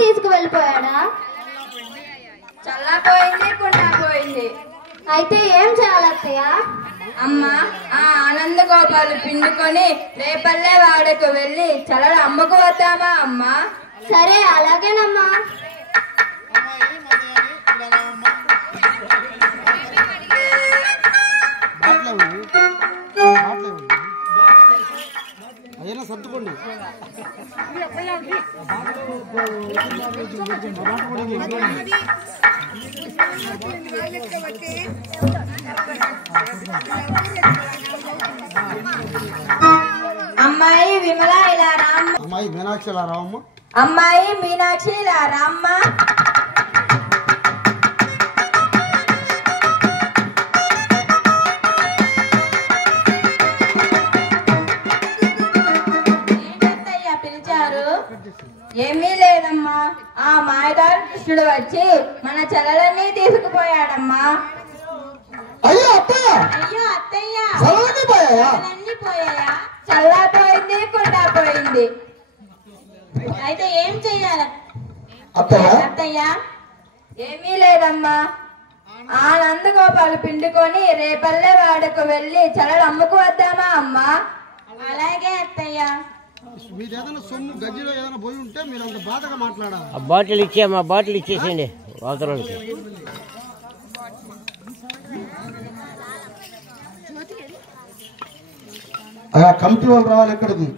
తీసుకువెళ్ళిపోయాడా? చల్లపోయింది, కుండా పోయింది. అయితే ఏం చేయాలి అత్తయ్య? అమ్మా, ఆ ఆనంద గోపాలు పిండుకొని రేపల్లె వాడకు వెళ్ళి చల్లలు అమ్మకు వద్దామా అమ్మా? సరే, అలాగేనమ్మా. అయ్యా సర్దుకోండి. అమ్మాయి విమల ఇలా రామ్మ. అమ్మాయి మీనాక్షి ఇలా రావమ్మ. అమ్మాయి మీనాక్షి ఇలా రామ్మ. ఏంటత్తయ్యా పిలిచారు? ఏమీ లేదమ్మా, ఆ మాయదారు కృష్ణుడు వచ్చి మన చెల్లెలన్నీ తీసుకుపోయాడమ్మా. అయ్యో అత్తయ్య, అయ్యో అత్తయ్య, చల్లన్నీ పోయాయా? చెల్లెలన్నీ పోయాయా? చల్లా పోయింది, కుండా పోయింది. అయితే ఏం చెయ్యాలి అత్తయ్య? అత్తయ్య? ఏమీ లేదమ్మా, ఆ నందగోపాలు పిండుకొని రేపల్లె వాడకు వెళ్ళి చల్లలు అమ్ముకు వద్దామా అమ్మా? అలాగే అత్తయ్య. మీరు ఏదైనా సొమ్ము గజ్జిలో ఏదైనా పోయి ఉంటే మీరు అంత బాధగా మాట్లాడాలి. ఆ బాటిల్ ఇచ్చేయమ్మా, బాటిల్ ఇచ్చేసేయండి అవతలకి. అయ్యా కమిటీ వాళ్ళు రావాలి ఇక్కడికి.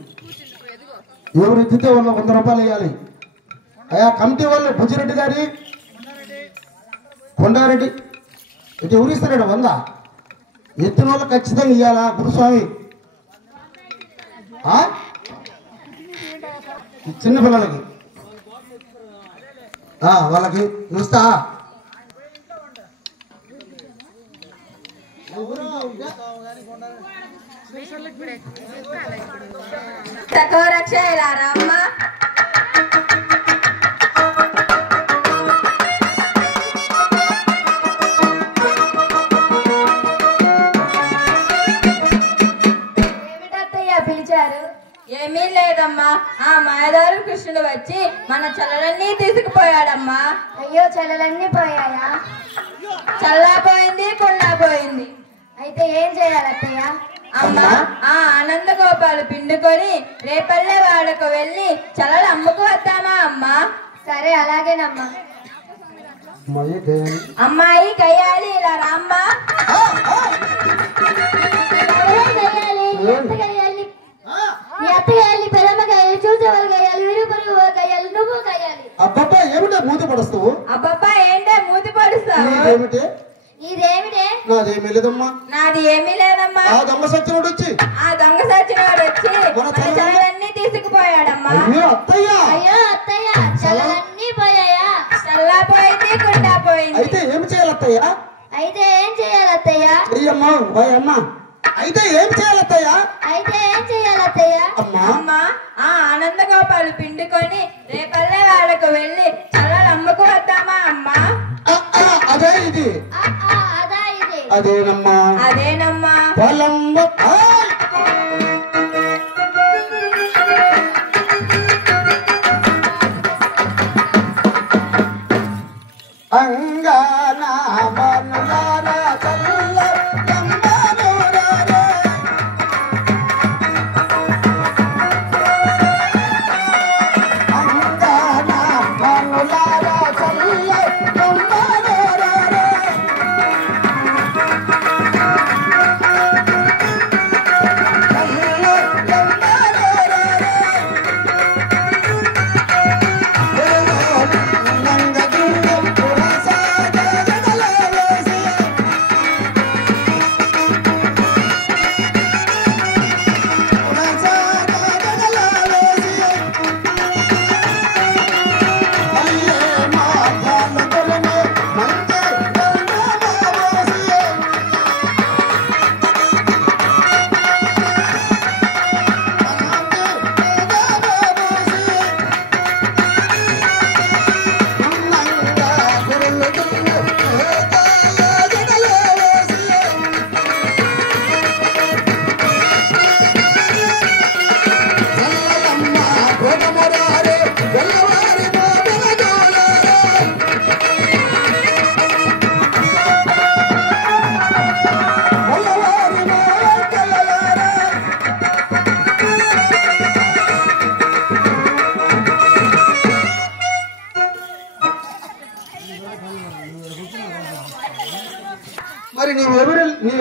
ఎవరు ఎత్తితే వాళ్ళు 100 రూపాయలు వేయాలి. అయ్యా కమిటీ వాళ్ళు బుజ్జిరెడ్డి గారి, కొండారెడ్డి ఇటు ఎవరు ఇస్తాడు 100? ఎత్తిన వాళ్ళు ఖచ్చితంగా ఇవ్వాలా గురుస్వామి? చిన్న పిల్లలకి వాళ్ళకి చూస్తా. తక్కువ రక్ష ఇలా రామ్మ. ఏమిటత్తయ్య పిలిచారు? ఏమీ లేదమ్మా, ఆ మాయదారు కృష్ణుడు వచ్చి మన చెల్లెలన్నీ తీసుకుపోయాడమ్మా. అయ్యో, చెల్లెలన్నీ పోయాయా? చల్లా పోయింది, కుండా పోయింది. అయితే ఏం చేయాలి అత్తయ్య? అమ్మా, ఆ ఆనంద గోపాలు పిండుకొని రేపల్లె వాడకు వెళ్ళి చల్లలు అమ్ముకు వద్దామా అమ్మా? సరే, అలాగేనమ్మా. అమ్మాయి కయ్యాలి ఇలా రామ్మా. మీ అత్త గయ్యాలి, పెరమ్మ గయ్యాలి, చూసేవాళ్ళు గయ్యాలి, విరుగు పొరుగు గయ్యాలి, నువ్వు గయ్యాలి. అబ్బబ్బా ఏమిటా మూతి పడుస్తావు? అబ్బబ్బా ఏంటే మూతి పడుస్తావు? ఏమిటి? ఇదేమిటే? నాదేమీ లేదమ్మా. నాది ఏమీ లేదమ్మా. ఆ దొంగ సచ్చినోడు వచ్చి, ఆ దొంగ సచ్చినవాడు వచ్చి మన చెల్లెలన్నీ తీసుకుపోయాడమ్మా. అయ్యో అత్తయ్య, అయ్యో అత్తయ్య, చెల్లెలన్నీ పోయాయా? చల్లా పోయింది, కుండా పోయింది. అయితే ఏమి చేయాలి అత్తయ్య? అయితే ఏం చేయాలి అత్తయ్య? చెయ్యమ్మా అమ్మా. అయితే ఏం చేయాలి అత్తయ్య? అయితే ఏం చేయాలి అత్తయ్య? అమ్మా అమ్మా, ఆ ఆనంద గోపాలు పిండుకొని రేపల్లె వాడకు వెళ్ళి చల్లలు అమ్ముకు వద్దామా అమ్మా? అదే ఇది, అదా ఇది. అదేనమ్మా. అదేనమ్మా. పొలం అంగనామనులారా చల్ల తంబనురారా. అంగనామనులారా చల్ల తంబనురారా.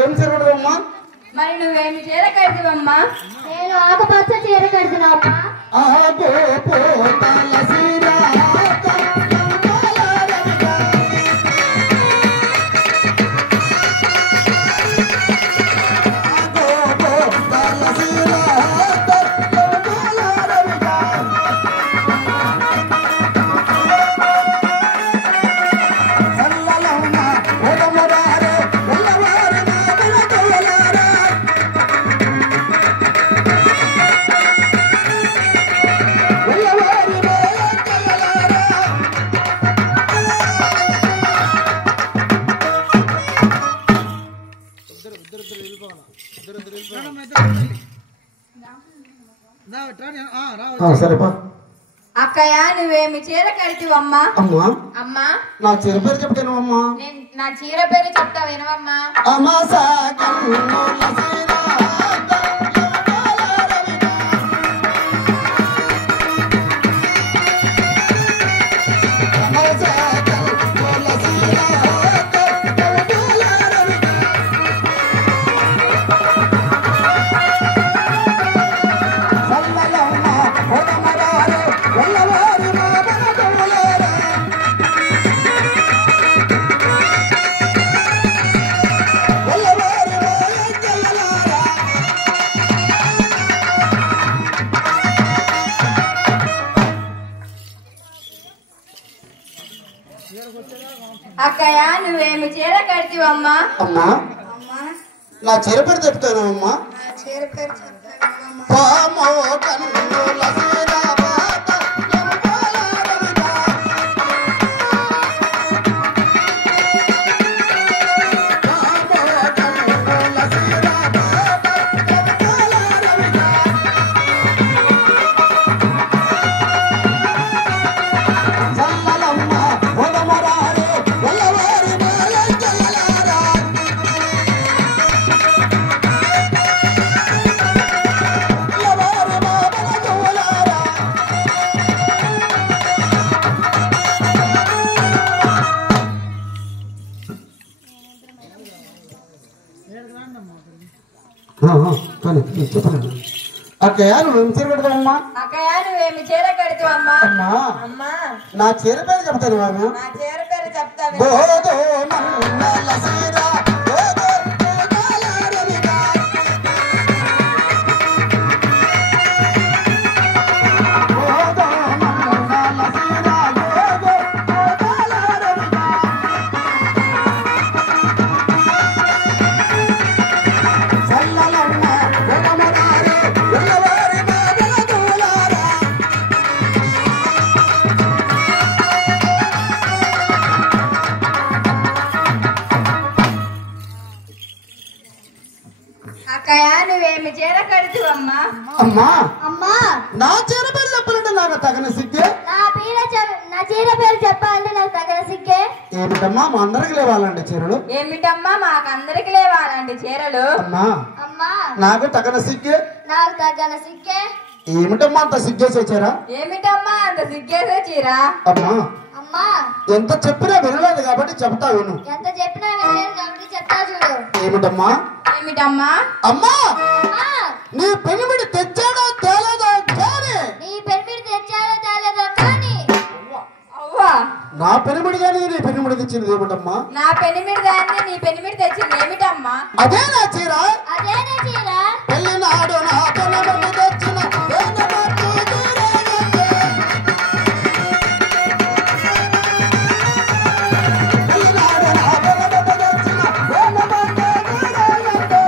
ఏం చీరమ్మా? మరి నువ్వేమి చీర కడుతువమ్మా? నేను ఆకుపచ్చ చీర కడుతున్నామ్మా. సరేపా. అక్కయ్య నువ్వేమి చీర కడుతువమ్మా? అమ్మా అమ్మా నా చీర పేరు చెప్తాను అమ్మా. నా చీర పేరు చెప్తా వినవమ్మా. అక్కయ్య నువ్వేమి చీర కడుతువమ్మా? అమ్మా నా చీర పేరు చెప్తాను అమ్మా. చీర పేరు అక్కయ్య నువ్వేం చీర పెడతావమ్మా? అక్కయ్య నువ్వేమి చీర కడుతువమ్మా? అమ్మా అమ్మా నా చీర పేరు చెప్తాను బాబు. నా చీర పేరు చెప్తా అక్కయ్య నువ్వేమి చీర కడుతువమ్మా? అమ్మా అమ్మా నా చీర పేరు చెప్పాలంటే నాకు తగిన సిగ్గే. నా చీర పేరు చెప్పాలంటే నాకు తగిన సిగ్గే. ఏమిటమ్మా మా అందరికి లేవాలండి చీరలు? ఏమిటమ్మా మాకందరికి లేవాలండి చీరలు? అమ్మా అమ్మా నాకు తగిన సిగ్గే. నాకు తగిన సిగ్గే. ఏమిటమ్మా అంత సిగ్గేసే చీర? ఏమిటమ్మా అంత సిగ్గేసే చీర? అమ్మా అమ్మా ఎంత చెప్పినా వినలేదు కాబట్టి చెప్తా విను. ఎంత చెప్పినా వినలేదు కాబట్టి చెప్తా చూడు. ఏమిటమ్మా? ఏమిటమ్మా? అమ్మా అమ్మా నీ పెనిమిడి తెచ్చాడో తేలేదో కానీ నీ పెనిమిడి తెచ్చాడో తేలేదో కానీ అవ్వా నా పెనిమిడి కానీ నీ పెనిమిడి తెచ్చింది ఏమిటమ్మా? నా పెనిమిడి దాన్ని నీ పెనిమిడి తెచ్చింది ఏమిటమ్మా? అదే నా చీర. అదేనా చీర? పెళ్ళినాడు నా పెనిమిడి తెచ్చిన వేదమట్టు చీరేనంటే. పెళ్ళినాడు నా పెనిమిడి తెచ్చిన వేదమట్టు చీరేనంటే.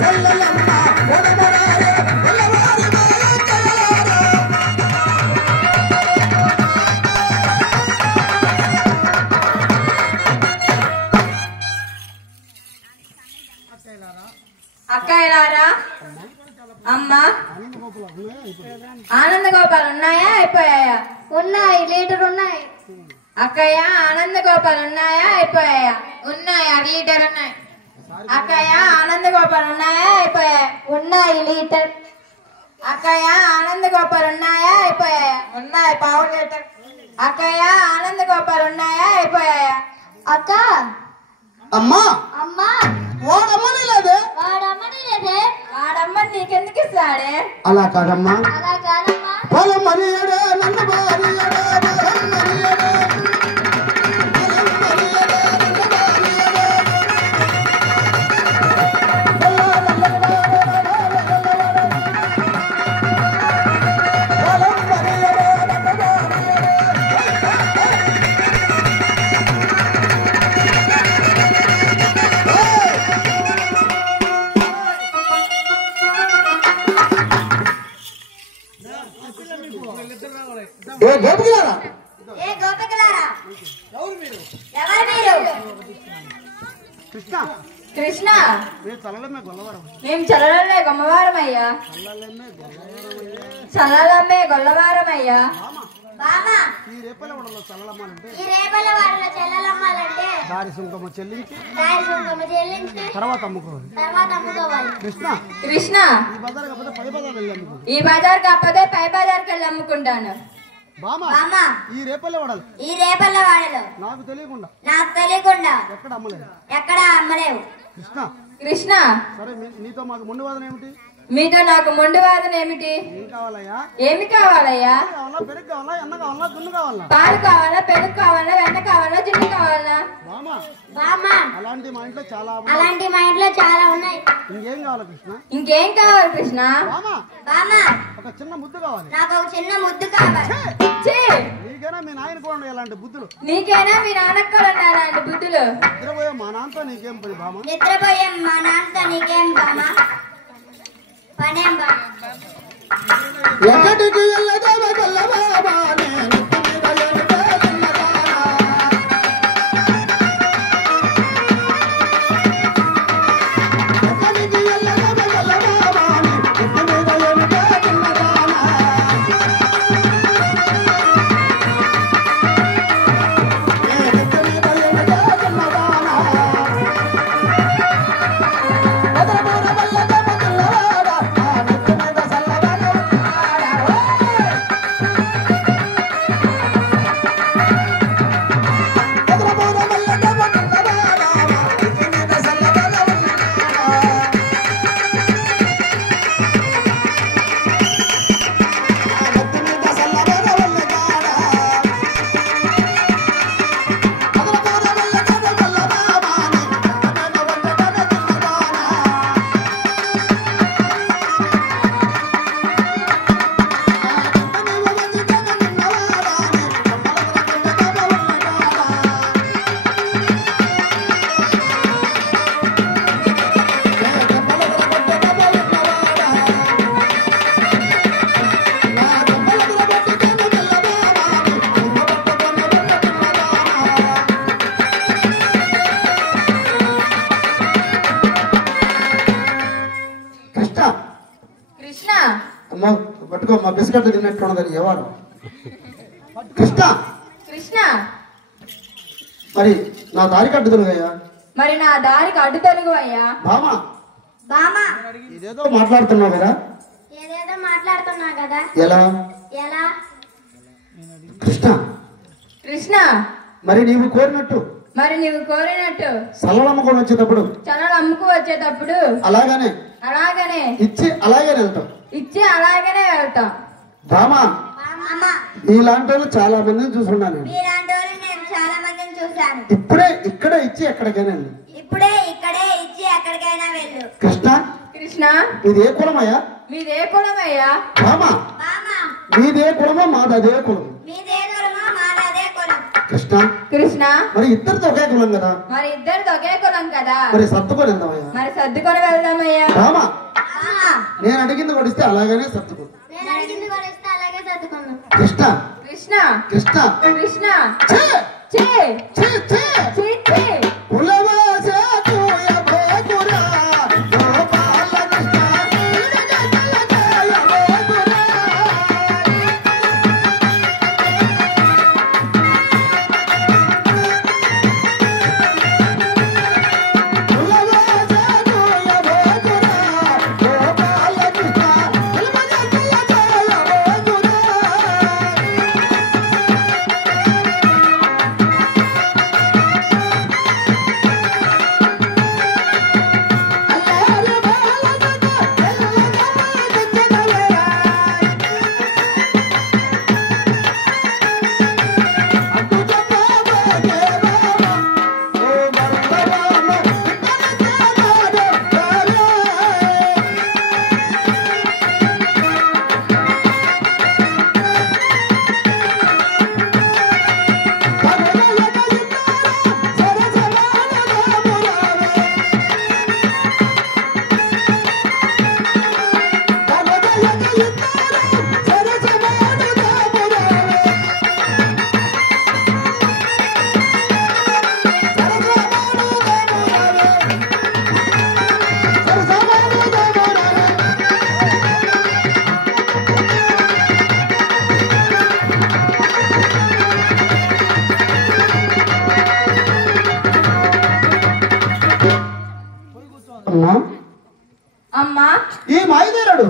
సెల్లెలమ్మ వనమరారే పిల్లవారి మాయకలారా. అక్కయ్యలారా అమ్మా ఆనంద గోపాలు ఉన్నాయా అయిపోయాయా? ఉన్నాయి, లీటర్ ఉన్నాయి. అక్కయ్య ఆనంద గోపాలు ఉన్నాయా అయిపోయాయా? ఉన్నాయి, 1 లీటర్ ఉన్నాయి. అక్కయ్య ఆనంద గోపాలు ఉన్నాయా అయిపోయాయా? ఉన్నాయి, లీటర్. అక్కయ్య ఆనంద గోపాలు ఉన్నాయా అయిపోయాయా? ఉన్నాయి, 1/4 లీటర్. అక్కయ్య ఆనంద గోపాలు ఉన్నాయా అయిపోయాయా? అక్క అమ్మా అమ్మా వాడమ్మని లేదే వాడమ్మని లేదే వాడమ్మని నీకెందుకు ఇస్తాడే? అలా కాదమ్మా అలా కాదమ్మా పొలం మరియడే నన్ను మరియడే పొలం మరియడే ఏ గోపికలారా ఏ గోపికలారా ఎవరు మీరు? కృష్ణ కృష్ణ మీరు చల్లమే గొల్లవరం మేము చల్లలే గొమ్మవారమయ్యా. చల్లలమ్మే గొల్లవారమయ్యా. బామా ఈ రేపల వడలో చల్లమ్మాలంటే ఈ రేపల వారిలో చెల్లెలమ్మాలంటే దారి సుంకము చెల్లించి దారి సుంకము చెల్లించి తర్వాత అమ్ముకోవాలి. తర్వాత అమ్ముకోవాలి. కృష్ణ కృష్ణ ఈ బజార్ కాకపోతే పై బజార్ వెళ్ళి అమ్ముకో. ఈ బజార్ కాకపోతే పై బజార్కి వెళ్ళి అమ్ముకుంటాను. బామా బామా ఈ రేపల వడలు ఈ రేపల వారిలో నాకు తెలియకుండా నాకు తెలియకుండా ఎక్కడ అమ్మలేదు. ఎక్కడ అమ్మలేవు. కృష్ణ కృష్ణ సరే నీతో మాకు ముందు వాదన ఏమిటి? మీతో నాకు మొండి వాదన ఏమిటి? ఏం కావాలయ్యా? ఏమి కావాలయ్యా? కావాలా పెరుగు కావాలా ఎన్న కావాలా దున్ను కావాలా? పాలు కావాలా, పెరుగు కావాలా, వెన్న కావాలా, జున్ను కావాలా? బామా బామా అలాంటి మా ఇంట్లో చాలా అలాంటి మా ఇంట్లో చాలా ఉన్నాయి. ఇంకేం కావాలి కృష్ణ? ఇంకేం కావాలి కృష్ణ? బామా బామా ఒక చిన్న ముద్దు కావాలి. నాకు ఒక చిన్న ముద్దు కావాలి. ఛీ! నీకైనా మీ నాయన కూడా ఇలాంటి బుద్ధులు. నీకైనా మీ నాన్నక్కలు అలాంటి బుద్ధులు. నిద్రపోయే మా నాన్నతో నీకేం పని బామా? నిద్రపోయే మా నాన్నతో నీకేం బామా పనేం బా. ఎక్కడికి వెళ్ళదామా గొల్లబాబా నేను పట్టుకో మా బిస్కెట్ తిన్నట్టు ఉన్నదని ఎవరు కృష్ణ కృష్ణ మరి నా దారి కట్టుదలుగయ్యా. మరి నా దారికి అడ్డు తెలుగు అయ్యా. బామా బామా ఇదేదో మాట్లాడుతున్నావు కదా? ఏదేదో మాట్లాడుతున్నా కదా. ఎలా ఎలా? కృష్ణ కృష్ణ మరి నీవు కోరినట్టు మరి నీవు కోరినట్టు సల్లమ్మకొని వచ్చేటప్పుడు చలలు అమ్ముకు వచ్చేటప్పుడు అలాగనే ఇచ్చి అలాగే వెళ్తాం. ఇచ్చి అలాగనే వెళ్తాం. బామా బామా ఇలాంటి వాళ్ళు చాలా మందిని చూసుకున్నాను నేను. మీలాంటి వాళ్ళు నేను చాలా మందిని చూశాను. ఇప్పుడే ఇక్కడే ఇచ్చి ఎక్కడికైనా వెళ్ళు. ఇప్పుడే ఇక్కడే ఇచ్చి ఎక్కడికైనా వెళ్ళు. కృష్ణ కృష్ణ మీదే కులమయ్యా? మీదే కులమయ్యా? బామా బామా మీదే కులమా మాదదే కులం? మీదే కులమా మాదే కులం? కృష్ణ కృష్ణ మరి ఇద్దరితో ఒకే కులం కదా? మరి ఇద్దరిది ఒకే కులం కదా. మరి సర్దుకొని వెళ్దామయ్యా. మరి సర్దుకొని వెళ్దామయ్యా. బామా బామా నేను అడిగింది కొడిస్తే అలాగనే సర్దుకో. నేను అడిగింది కూడా ఇస్తే అలాగే సర్దుకున్నాను. కృష్ణ కృష్ణ కృష్ణ కృష్ణ ఛే! చే ఛే! ఛే! చీ చీ కులవాసే తోయ భోగురా గోపాల కృష్ణ అమ్మా ఈ మాయదారుడు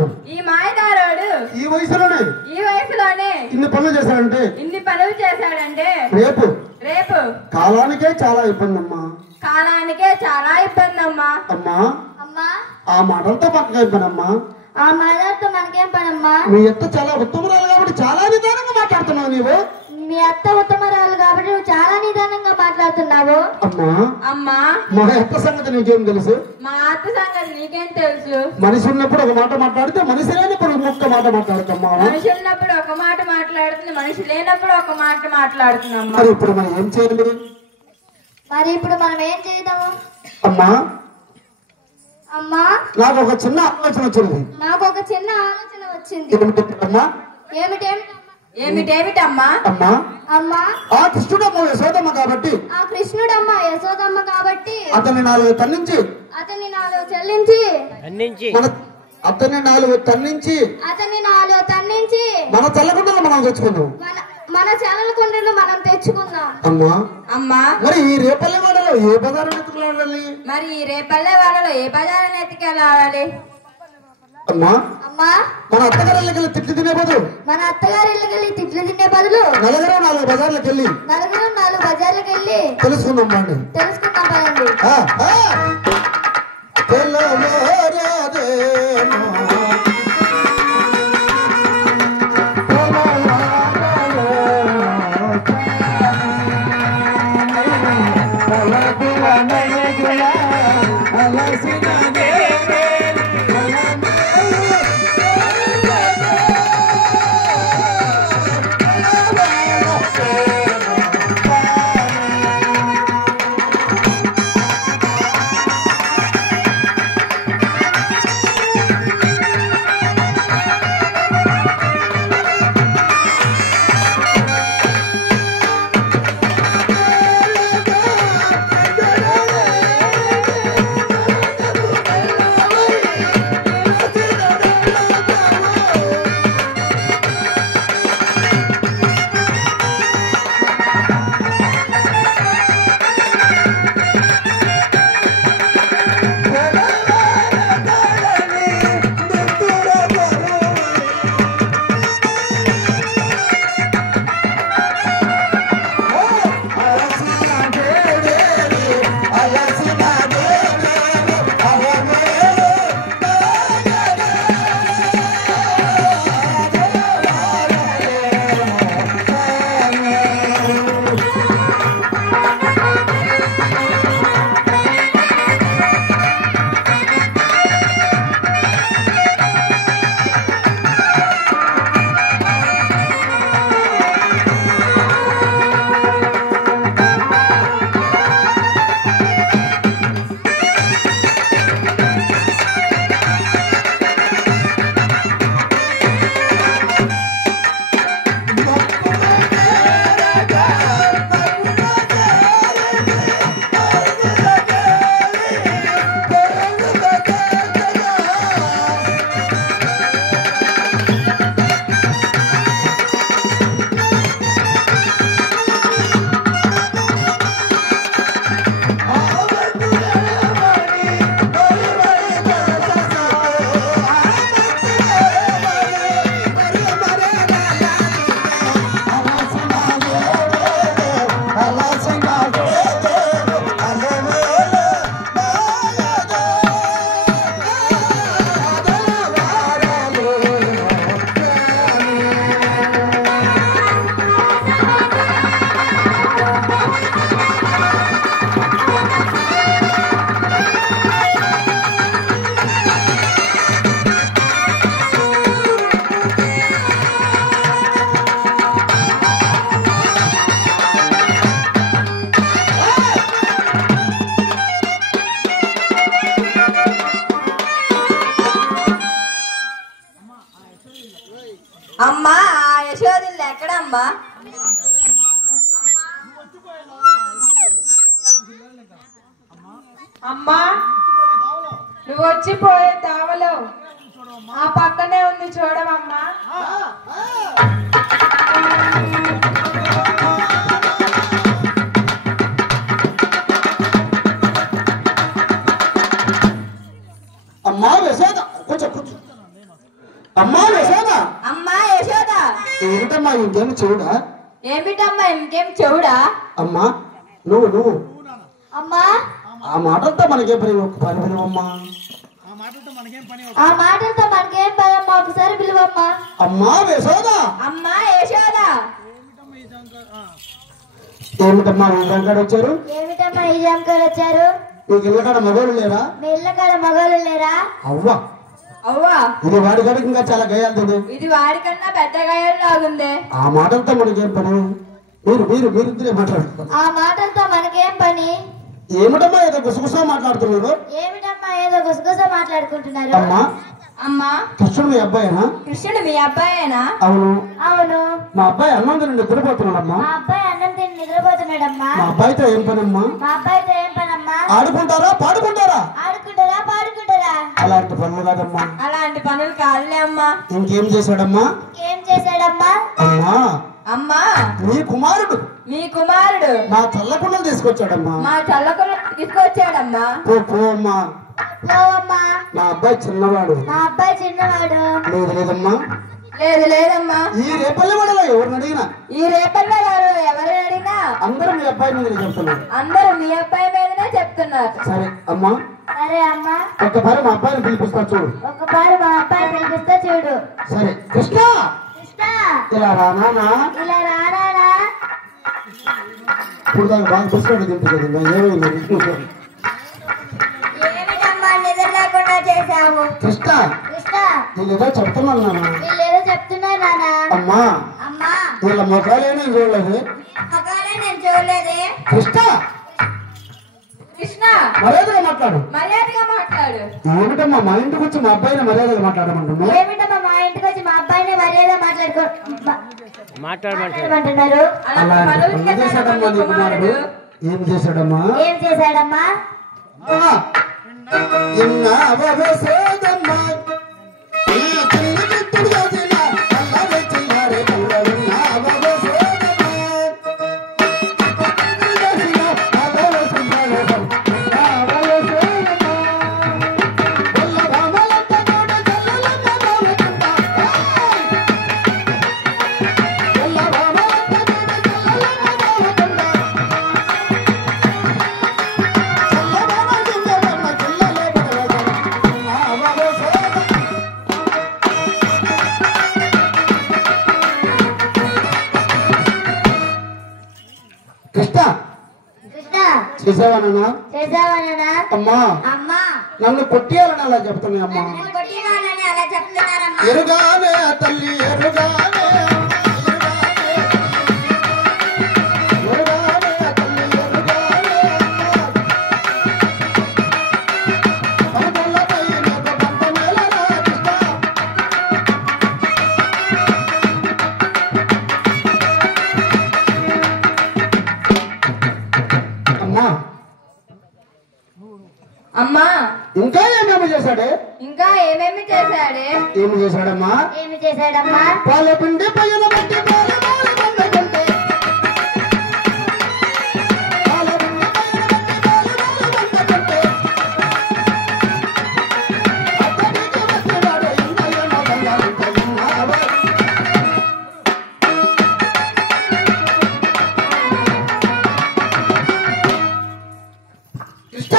ఈ వయసులోనే ఇన్ని పనులు చేశాడంటే రేపు కాలానికే చాలా ఇబ్బంది అమ్మా అమ్మా ఆ మాటలతో పక్కగా ఇబ్బందమ్మా ఆ మాటలతో మనకేం పనమ్మా మీ అత్త చాలా ఉత్తమరాలు కాబట్టి చాలా నిదానంగా మాట్లాడుతున్నావు నీవు మీ అత్త ఉత్తమరాలు కాబట్టి నువ్వు చాలా నిదానంగా మాట్లాడుతున్నావు అమ్మా మా అత్త సంగతి నీకేం తెలుసు మా అత్త సంగతి నీకేం తెలుసు మనిషి ఉన్నప్పుడు ఒక మాట మాట్లాడితే మనిషి లేనప్పుడు ఒక్క మాట మాట్లాడుతామ్మా మనిషి ఉన్నప్పుడు ఒక మాట మాట్లాడుతుంది మనిషి లేనప్పుడు ఒక మాట మాట్లాడుతున్నామ్మా మరి ఇప్పుడు మనం ఏం చేయాలి మనం ఏం చేద్దాము అమ్మా నాకు ఒక చిన్న ఆలోచన వచ్చింది ఏమిటేమిటమ్మా అమ్మా ఆ కృష్ణుడమ్మ యశోదమ్మ కాబట్టి అతన్ని 4 తన్నించి అతన్ని 4 తన్నించి మన చల్లకుండలు మనం తెచ్చుకుందాం అమ్మా మరి ఈ రేపల్లె వాడలో ఏ బజారు ఎత్తుకెళ్ళాలి అమ్మా మన అత్తగారి ఇళ్ళకెళ్ళి తిట్లు తినే బదులు నలుగురు 4 బజార్లకు వెళ్ళి తెలుసుకుందాం అండి అమ్మా ఆ యశోదిల్లు ఎక్కడమ్మా? అమ్మా నువ్వు వచ్చిపోయే తావలో ఆ పక్కనే ఉంది చూడవమ్మా. అమ్మా యశోద కొంచెం కూర్చో. అమ్మా యశోద. అమ్మా యశోద. ఏంటమ్మా ఇంకేం చెవుడా? ఏమిటమ్మా ఇంకేం చెవుడా? అమ్మా నువ్వు అమ్మా ఆ మాటలతో మనకేం పని పిలువమ్మా. ఆ మాటలతో మనకేం పదమ్మా, ఒకసారి పిలువమ్మా. అమ్మా యశోద. అమ్మా యశోద. ఏమిటమ్మా ఈ వెంకట వచ్చారు? ఏమిటమ్మా ఈ జంకలు వచ్చారు? నీకు ఇళ్ళకాడ మగవాళ్ళు లేరా? మీ ఇళ్ళ కాడ మగవాళ్ళు లేరా? అవ్వా అవ్వా ఇది వాడి కాడికి ఇంకా చాలా గయాల్తుంది. ఇది వాడికన్నా పెద్ద గాయాలు లాగుంది. ఆ మాటలతో మనకేం పని? మీరిద్దరే మాట్లాడుతున్నారు. ఆ మాటలతో మనకేం పని? ఏమిటమ్మా ఏదో గుసగుస మాట్లాడుతున్నారు? ఏమిటమ్మా ఏదో గుసగుస మాట్లాడుకుంటున్నారు? అమ్మా అమ్మా కృష్ణుడు మీ అబ్బాయేనా? కృష్ణుడు మీ అబ్బాయేనా? అవును. అవును. మా అబ్బాయి అన్నం తిని నిద్రపోతున్నాడమ్మా. మా అబ్బాయి అన్నం తిని నిద్రపోతున్నాడమ్మా. మా అబ్బాయితో ఏం పనమ్మా? మా అబ్బాయితో ఏం పనమ్మా? ఆడుకుంటారా పాడుకుంటారా? ఆడుకుంటారా పాడుకుంటారా? అలాంటి పనులు కాదమ్మా. అలాంటి పనులు కాదులే అమ్మా. ఇంకేం చేశాడమ్మా? ఏం చేశాడమ్మా? అమ్మా అమ్మా మీ కుమారుడు మీ కుమారుడు మా చల్లకుండలు తీసుకొచ్చాడమ్మా. మా చల్లకులు తీసుకొచ్చాడమ్మా. పో అమ్మా. పోవమ్మా. మా అబ్బాయి చిన్నవాడు. మా అబ్బాయి చిన్నవాడు. లేదమ్మా. లేదమ్మా. ఈ రేపల్లి వాడలో ఎవరిని అడిగినా ఈ రేపల్ల గారు ఎవరు అడిగినా అందరూ మీ అబ్బాయి మీద చెప్తున్నారు. అందరూ మీ అబ్బాయి మీదనే చెప్తున్నారు. సరే అమ్మా సరే అమ్మా. ఒక్కసారి మా అబ్బాయిని పిలిపిస్తా చూడు. ఒకసారి మా అబ్బాయి పిలిపిస్తా చూడు. సరే కృష్ణ కృష్ణ ఇలా రానా? ఇలా రానా? ఇప్పుడు దాకా బాగా పుస్తకాలు తింటుంది కదా ఏమైంది? ఏమిటమ్మా నిద్ర లేకుండా చేశావు? కృష్ణ కృష్ణ నేనేదో చెప్తున్నాను నాన్న. వీళ్ళేదో చెప్తున్నారు నాన్న. అమ్మా అమ్మా వీళ్ళ ముఖాలేనే చూడలేదు. మగానే నేను చూడలేదే. కృష్ణ కృష్ణ మర్యాదగా మాట్లాడు. మర్యాదగా మాట్లాడు. ఏమిటమ్మా మా ఇంటికి వచ్చి మా అబ్బాయిని మర్యాదగా మాట్లాడమంటున్నావు? ఏమిటమ్మా మా ఇంటికి వచ్చి మా అబ్బాయిని మర్యాద మాట్లాడమంటారు. మాట్లాడమంటున్నారు? అలాంటి పనులు ఏం చేశాడమ్మా నీ కుమారుడు? ఏం చేశాడమ్మా? ఏం చేశాడమ్మా? ఇన్నావవేసేదమ్మా ఈ చిన్న చిత్తు రోజున అల్లరి చిల్లరి ఇన్నావవేసేదమ్మా అల్లరి చిల్లరి కృష్ణ కృష్ణ చేసావానన్నా? చేశావనా? అమ్మా అమ్మా నన్ను కొట్టియాలని అలా చెప్తున్నాయి అమ్మా. నన్ను కొట్టినానని అలా చెప్తున్నారమ్మా. ఎరుగానే తల్లి ఎరుగానే అమ్మా అమ్మా ఇంకా ఏమేమి చేశాడే? ఇంకా ఏమేమి చేశాడే? ఏమి చేశాడమ్మా? ఏమి చేశాడమ్మా? పాలపిండి పైన బట్టి పాలు పాలు బండకుంటే పాలపిండి పైన బట్టి పాలు పాలు బండకుంటే అతడికి వచ్చినాడు ఇంకయ్యమ్మ బంగారంటే ఉన్నావా? కృష్ణ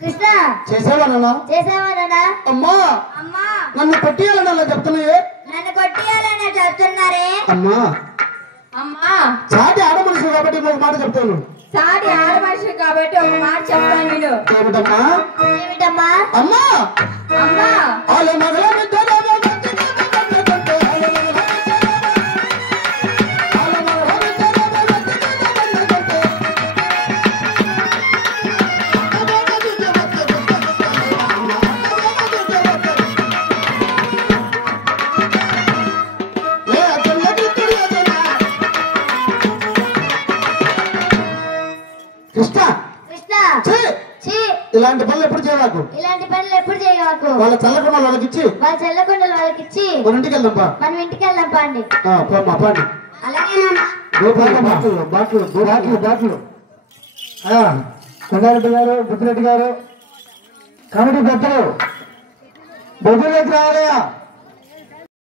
కృష్ణ చేసావానన్నా? చేశావనా? అమ్మా అమ్మా నన్ను కొట్టియాలని అలా చెప్తున్నాయే. నన్ను కొట్టియాలని చెప్తున్నారే. అమ్మా అమ్మా చాటి ఆడ మనిషి కాబట్టి ఒక మాట చెప్తాను. సాటి ఆడ మనిషి కాబట్టి ఒక మాట చెప్తాను నేను. ఏమిటమ్మా? ఏమిటమ్మా? అమ్మా అమ్మా వాళ్ళ మగల విద్యలేమో గట్టి గట్టి బండకుంటే వాళ్ళ మగల విద్యలేమో వాళ్ళ మగల విద్యలేమో గట్టి గట్టి బండకుంటే అమ్మా విద్య వద్ద అమ్మా విద్య వద్ద కృష్ణ కృష్ణ ఛీ! ఛీ! ఇలాంటి పనులు ఎప్పుడు చేయవాకు ఇలాంటి పనులు ఎప్పుడు చేయవాకు. వాళ్ళ చల్లకుండా వాళ్ళకి ఇచ్చి వాళ్ళ చెల్లకుండలు వాళ్ళకి ఇచ్చి మన ఇంటికి వెళ్దాంపా. మనం ఇంటికి వెళ్దాం పండి. పోమ్మా పాండి. అలాగే బాట్లు కొండారెడ్డి గారు, బుద్ధిరెడ్డి గారు, కమిటీ పెద్దలు బొగ్గులోకి రావాలయా.